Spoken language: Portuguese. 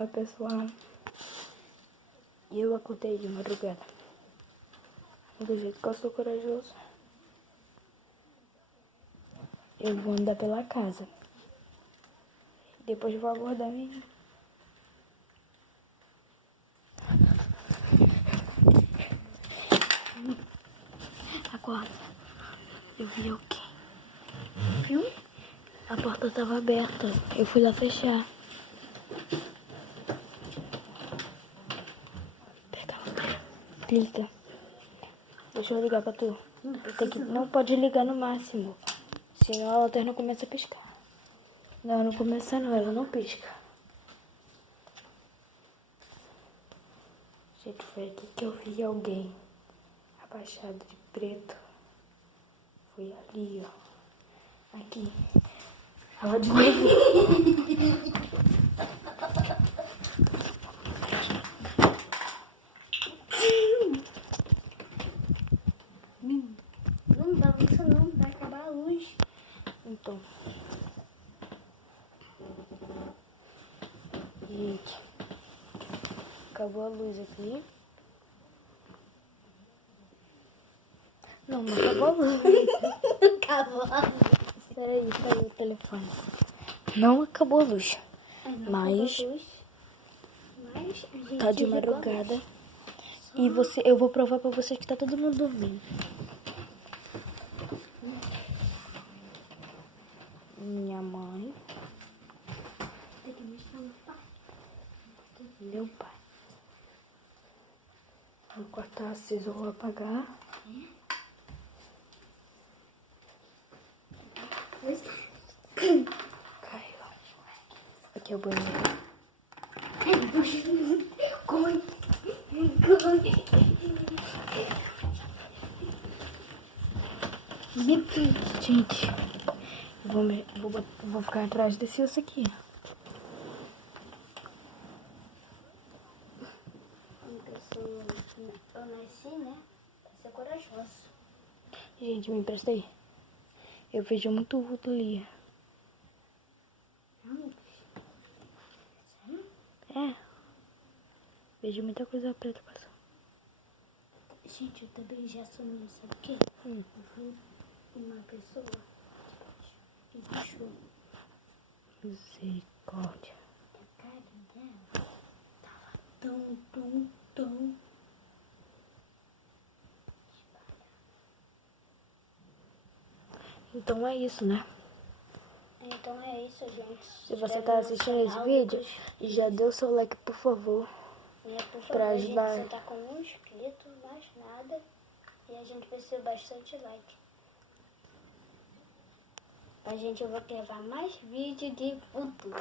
Oi, pessoal. Eu acordei de madrugada. Do jeito que eu sou corajoso, eu vou andar pela casa. Depois eu vou acordar mesmo. Acorda. Eu vi o quê? Viu? A porta tava aberta. Eu fui lá fechar. Liga. Deixa eu ligar pra tu. Não pode ligar no máximo. Senão a lanterna começa a piscar. Não começa não. Ela não pisca. Gente, foi aqui que eu vi alguém abaixado de preto. Foi ali, ó. Aqui. Ela de novo. Não bagunça não, vai acabar a luz. Então. Gente. Acabou a luz aqui. Não acabou a luz. Acabou a luz. Peraí, caiu o telefone. Não acabou a luz. Mas a gente tá de madrugada. E eu vou provar pra vocês que tá todo mundo dormindo. Minha mãe. Tem que mostrar meu pai. Meu pai. O quarto tá aceso, eu vou apagar. Caiu. Aqui é o banheiro. Corre. Gente, vou ficar atrás desse osso aqui. Eu nasci, né? Pra ser corajoso. Gente, me empresta aí. Eu vejo muito vulto ali. É. Vejo muita coisa preta passando. Gente, eu também já sonhei, sabe o quê? Eu vi uma pessoa que puxou. Misericórdia. A cara dela tava tão. Então é isso, né? Então é isso, gente. Se você tá assistindo esse vídeo, já dê o seu like, por favor. Por favor, pra a gente ajudar. só tá com 1 inscrito, mais nada. E a gente precisa bastante like. A gente vai gravar mais vídeo de futuro.